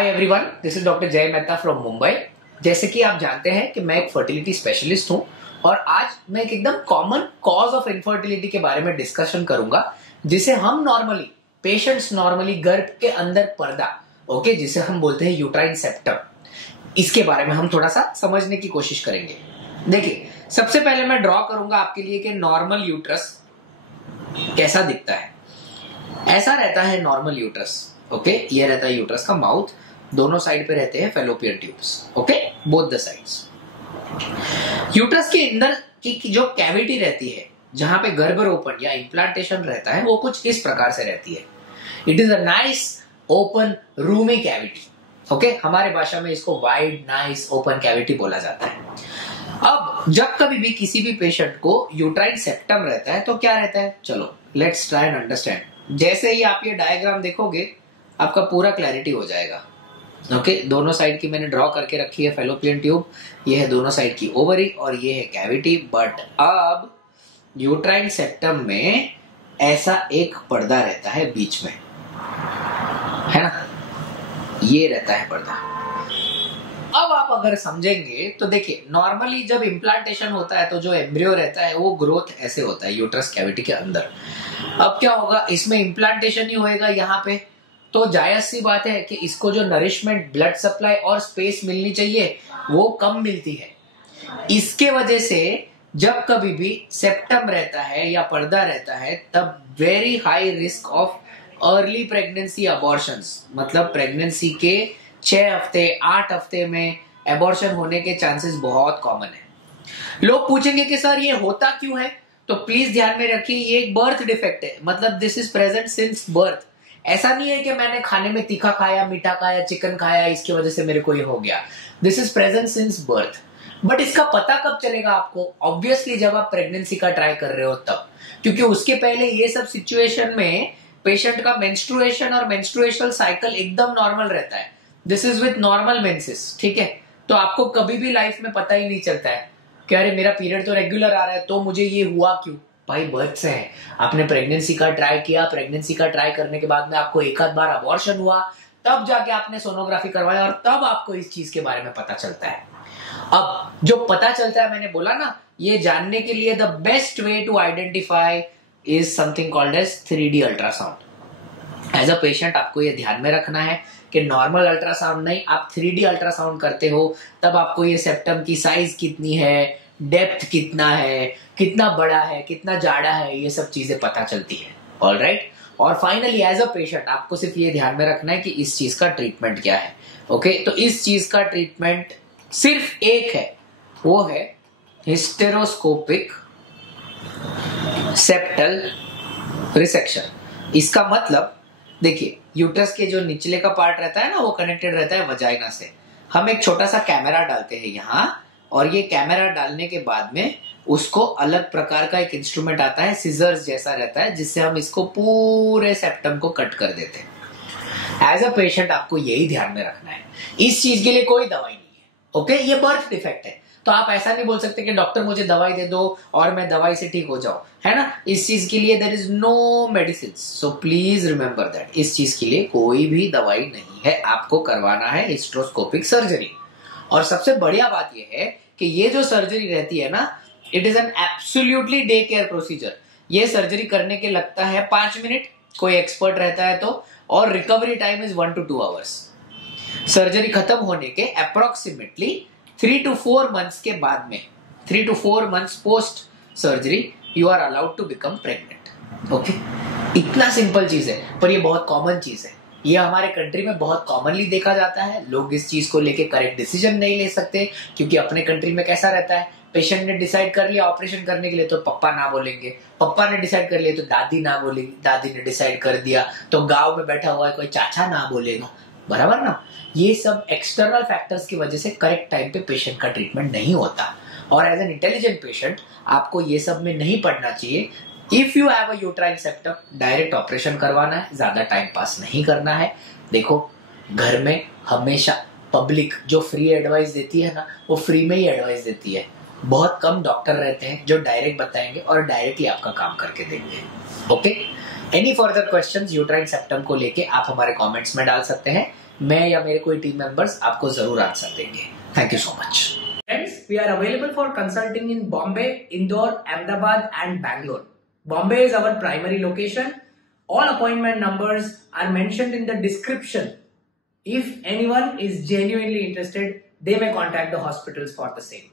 Hi everyone, this is doctor जय Mehta from Mumbai. जैसे कि आप जानते हैं कि मैं एक फर्टिलिटी स्पेशलिस्ट हूं और आज मैं एक एकदम कॉमन कॉज ऑफ इनफर्टिलिटी के बारे में डिस्कशन करूंगा, जिसे हम पेशेंट्स नॉर्मली गर्भ के अंदर पर्दा, ओके, जिसे हम बोलते हैं यूट्राइन सेप्टम, इसके बारे में हम थोड़ा सा समझने की कोशिश करेंगे। देखिए, सबसे पहले मैं ड्रॉ करूंगा आपके लिए कि नॉर्मल यूट्रस कैसा दिखता है। ऐसा रहता है नॉर्मल यूट्रस, ओके। ये रहता है यूट्रस का माउथ, दोनों साइड पे रहते हैं fallopian tubes, okay, both the sides. Uterus के अंदर की जो कैविटी रहती है, जहां पे गर्भरोपण या इम्प्लांटेशन रहता है, वो कुछ इस प्रकार से रहती है। It is a nice open Rumi cavity, okay. हमारे भाषा में इसको वाइड नाइस ओपन कैविटी बोला जाता है। अब जब कभी भी किसी भी पेशेंट को यूट्राइन सेप्टम रहता है तो क्या रहता है, चलो लेट्स ट्राई एंड अंडरस्टैंड। जैसे ही आप ये डायग्राम देखोगे आपका पूरा क्लैरिटी हो जाएगा, ओके। दोनों साइड की मैंने ड्रॉ करके रखी है फैलोपियन ट्यूब, ये है दोनों साइड की ओवरी और ये है कैविटी। बट अब यूट्राइन सेप्टम में ऐसा एक पर्दा रहता है बीच में, है ना, ये रहता है पर्दा। अब आप अगर समझेंगे तो देखिए, नॉर्मली जब इम्प्लांटेशन होता है तो जो एम्ब्रियो रहता है वो ग्रोथ ऐसे होता है यूट्रस कैविटी के अंदर। अब क्या होगा, इसमें इम्प्लांटेशन ही होएगा यहाँ पे, तो जायज सी बात है कि इसको जो नरिशमेंट, ब्लड सप्लाई और स्पेस मिलनी चाहिए वो कम मिलती है। इसके वजह से जब कभी भी सेप्टम रहता है या पर्दा रहता है, तब very high risk of early pregnancy abortions, मतलब प्रेगनेंसी के 6 हफ्ते 8 हफ्ते में एबॉर्शन होने के चांसेस बहुत कॉमन है। लोग पूछेंगे कि सर ये होता क्यों है, तो प्लीज ध्यान में रखिए, ये एक बर्थ डिफेक्ट है, मतलब this is present since birth. ऐसा नहीं है कि मैंने खाने में तीखा खाया, मीठा खाया, चिकन खाया, इसकी वजह से मेरे को ये हो गया। This is present since birth. But इसका पता कब चलेगा आपको? ऑब्वियसली जब आप प्रेगनेंसी का ट्राई कर रहे हो तब, क्योंकि उसके पहले ये सब सिचुएशन में पेशेंट का मेंस्ट्रुएशन और मेंस्ट्रुएशनल साइकिल एकदम नॉर्मल रहता है। This is with normal menses, ठीक है। तो आपको कभी भी लाइफ में पता ही नहीं चलता है कि अरे मेरा पीरियड तो रेगुलर आ रहा है, तो मुझे ये हुआ क्यों? भाई बर्थ से है। आपने प्रेगनेंसी का ट्राई किया, प्रेगनेंसी का ट्राई करने के बाद में आपको एक आध बार अबॉर्शन हुआ, तब जाके आपने सोनोग्राफी करवाया और तब आपको इस चीज के बारे में पता चलता है। अब जो पता चलता है, मैंने बोला ना, ये जानने के लिए the best way to identify is something called as 3D ultrasound. As a patient आपको ये ध्यान में रखना है कि नॉर्मल अल्ट्रासाउंड नहीं, आप 3D अल्ट्रासाउंड करते हो, तब आपको ये सेप्टम की साइज कितनी है, डेप्थ कितना है, कितना बड़ा है, कितना जाड़ा है, ये सब चीजें पता चलती है। ऑलराइट। और फाइनली एज अ पेशेंट आपको सिर्फ ये ध्यान में रखना है कि इस चीज का ट्रीटमेंट क्या है, ओके। तो इस चीज का ट्रीटमेंट सिर्फ एक है, वो है हिस्टेरोस्कोपिक सेप्टल रिसेक्शन। इसका मतलब देखिए, यूट्रस के जो निचले का पार्ट रहता है ना, वो कनेक्टेड रहता है वजाइना से। हम एक छोटा सा कैमरा डालते हैं यहाँ, और ये कैमरा डालने के बाद में उसको अलग प्रकार का एक इंस्ट्रूमेंट आता है, सिजर्स जैसा रहता है, जिससे हम इसको पूरे सेप्टम को कट कर देते हैं। एज अ पेशेंट आपको यही ध्यान में रखना है, इस चीज के लिए कोई दवाई नहीं है, ओके। ये बर्थ डिफेक्ट है, तो आप ऐसा नहीं बोल सकते कि डॉक्टर मुझे दवाई दे दो और मैं दवाई से ठीक हो जाऊं, है ना। इस चीज के लिए there is no medicine, so please remember that. इस चीज के लिए कोई भी दवाई नहीं है, आपको करवाना है हिस्टेरोस्कोपिक सर्जरी। और सबसे बढ़िया बात यह है कि ये जो सर्जरी रहती है ना, it is an absolutely day care procedure. ये सर्जरी करने के लगता है 5 मिनट, कोई एक्सपर्ट रहता है तो, और recovery time is 1 to 2 hours. Surgery खत्म होने के अप्रोक्सीमेटली 3 to 4 मंथ्स के बाद में, 3 to 4 months post surgery, you are allowed to become pregnant, okay. इतना सिंपल चीज है, पर ये बहुत कॉमन चीज है। ये हमारे कंट्री में बहुत कॉमनली देखा जाता है। लोग इस चीज को लेके करेक्ट डिसीजन नहीं ले सकते, क्योंकि अपने कंट्री में कैसा रहता है, पेशेंट ने डिसाइड कर लिया ऑपरेशन करने के लिए तो पापा ना बोलेंगे, पापा ने डिसाइड कर लिया तो दादी ना बोलेगी, दादी ने डिसाइड कर दिया तो गांव में बैठा हुआ है कोई चाचा ना बोलेगा, बराबर ना। ये सब एक्सटर्नल फैक्टर्स की वजह से करेक्ट टाइम पे पेशेंट का ट्रीटमेंट नहीं होता। और एज एन इंटेलिजेंट पेशेंट आपको ये सब में नहीं पड़ना चाहिए। If you have a uterine septum, direct operation करवाना है, ज्यादा टाइम पास नहीं करना है। देखो, घर में हमेशा पब्लिक जो फ्री एडवाइस देती है ना, वो फ्री में ही एडवाइस देती है। बहुत कम डॉक्टर रहते हैं जो डायरेक्ट बताएंगे और डायरेक्टली आपका काम करके देंगे, okay. Any further questions uterine septum को लेके आप हमारे कमेंट्स में डाल सकते हैं। मैं या मेरे कोई टीम मेंबर्स आपको जरूर आंसर देंगे। Thank you so much. Friends, we are available for consulting in Bombay, Indore, Ahmedabad and Bangalore. Bombay is our primary location. All appointment numbers are mentioned in the description. If anyone is genuinely interested, they may contact the hospitals for the same.